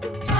Bye.